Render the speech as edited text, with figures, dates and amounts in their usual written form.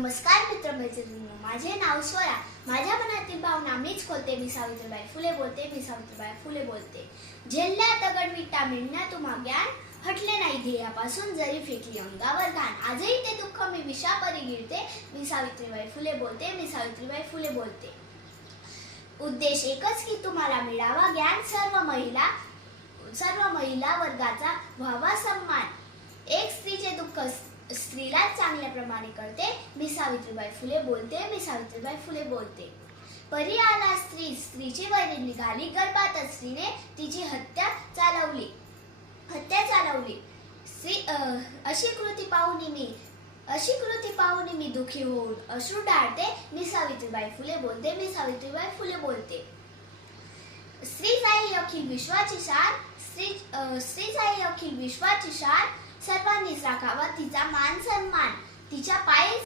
नमस्कार मित्रमैत्रिणींनो, माझे नाव स्वरा. माझ्या मनातील भावना मीच खोलते. मी सावित्रीबाई फुले बोलते. मी सावित्रीबाई फुले बोलते. झेलल्या दगड विटा मिळण्या तुम्हा ज्ञान, हटले नाही ध्येयापासून जरी फेकली अंगावर घाण. आजही ते दुःख मी विषापरी गिळते. मी सावित्रीबाई फुले बोलते. मी सावित्रीबाई फुले बोलते. उद्देश एकच की तुम्हाला मिळावा ज्ञान. सर्व महिला वर्गाचा व्हावा सन्मान. एक स्त्रीचे दुःख स्त्रीला चांगल्याप्रमाणे कळते. मी सावित्रीबाई फुले बोलते. मी सावित्रीबाई फुले बोलते. परी आला स्त्रीची वैरी निघाली. गर्भातच स्त्रीने तिची हत्या चालवली. अशी कृती पाहून मी दुःखी होऊन अश्रू ढाळते. मी सावित्रीबाई फुले बोलते. मी सावित्रीबाई फुले बोलते. स्त्रीच आहे अखिल विश्वाची शान. स्त्रीच आहे अखिल विश्वाची शान. सर्वांनीच राखावा तिचा मान सन्मान. तिच्या पायी